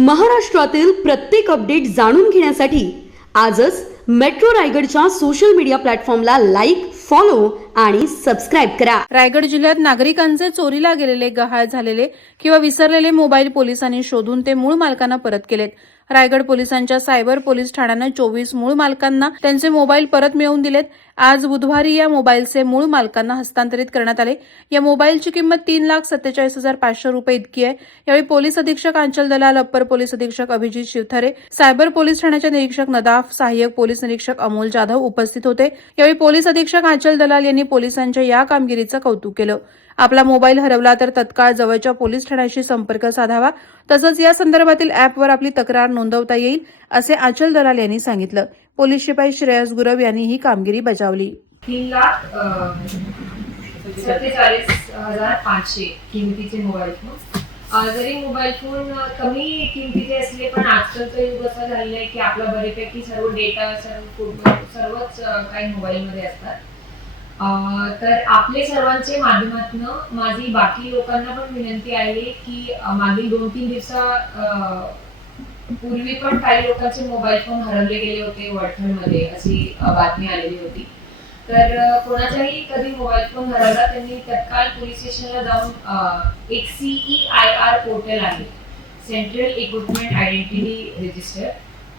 महाराष्ट्रातील प्रत्येक अपडेट जाणून घेण्यासाठी आजच मेट्रो रायगडच्या सोशल मीडिया प्लॅटफॉर्मला लाईक फॉलो आणि सबस्क्राईब करा. रायगड जिल्ह्यात नागरिकांचे चोरीला गेलेले गहाळ झालेले किंवा विसरलेले मोबाईल पोलिसांनी शोधून ते मूळ मालकांना परत केलेत. रायगड पोलिसांच्या सायबर पोलीस ठाण्यानं चोवीस मूळ मालकांना त्यांचे मोबाईल परत मिळवून दिलेत. आज बुधवारी या मोबाईलचे मूळ मालकांना हस्तांतरित करण्यात आले. या मोबाईलची किंमत तीन लाख सत्तेचाळीस हजार पाचशे रुपये इतकी आहे. यावेळी पोलीस अधीक्षक अंचल दलाल अप्पर पोलीस अधीक्षक अभिजित शिवथरे सायबर पोलीस ठाण्याचे निरीक्षक नदाफ सहाय्यक पोलीस निरीक्षक अमोल जाधव उपस्थित होते. यावेळी पोलीस अधीक्षक अंचल दलाल यांनी पोलिसांच्या या कामगिरीचं कौतुक केलं. आपला मोबाईल हरवला तर तत्काळ जवळच्या पोलीस ठाण्याशी संपर्क साधावा. तसंच या संदर्भातील ॲपवर आपली तक्रार नोंदवता येईल असे अंचल दलाल यांनी सांगितलं. पोलीस शिपाई श्रेयस गुरव यांनी ही कामगिरी बजावली. तीन लाख सत्तेचाळीस हजार पाचशे किमतीचे मोबाईल फोन. जरी मोबाईल फोन कमी किमतीचे असले पण आजकालचं युग असं झालेलं आहे की आपला बरेपैकी सर्व डेटा सर्व फोटो सर्वच काही मोबाईलमध्ये असतात. तर आपले सर्वांचे माध्यमातून माझी बाकी लोकांना पण विनंती आहे की मागील दोन तीन दिवसा पूर्वी पण काही लोकांचे मोबाईल फोन हरवले गेले होते वडखळमध्ये अशी बातमी आलेली होती. तर कोणाचाही कधी मोबाईल फोन हरवला त्यांनी तत्काळ पोलीस स्टेशनला जाऊन एक सीई आय आर पोर्टल आहे. सेंट्रल इक्विपमेंट आयडेंटिटी रजिस्टर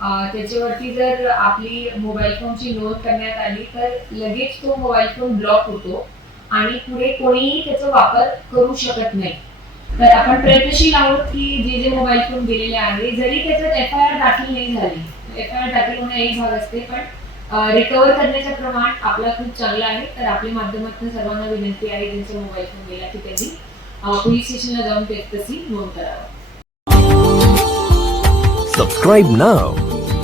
त्याच्यावरती जर आपली मोबाईल फोनची नोंद करण्यात आली तर लगेच तो मोबाईल फोन ब्लॉक होतो आणि पुढे कोणीही त्याचा वापर करू शकत नाही. तर आपण प्रयत्नशील आहोत की जे जे मोबाईल फोन गेलेले आहे जरी त्याच्यात एफ आय आर दाखल नाही झाली एफ आय आर दाखल होणे एक भाग असते पण रिकवर करण्याचं प्रमाण आपला खूप चांगला आहे. तर आपल्या माध्यमातून सर्वांना विनंती आहे त्यांचा मोबाईल फोन गेला की त्यांनी पोलीस स्टेशनला जाऊन ते तशी नोंद करावं. Subscribe now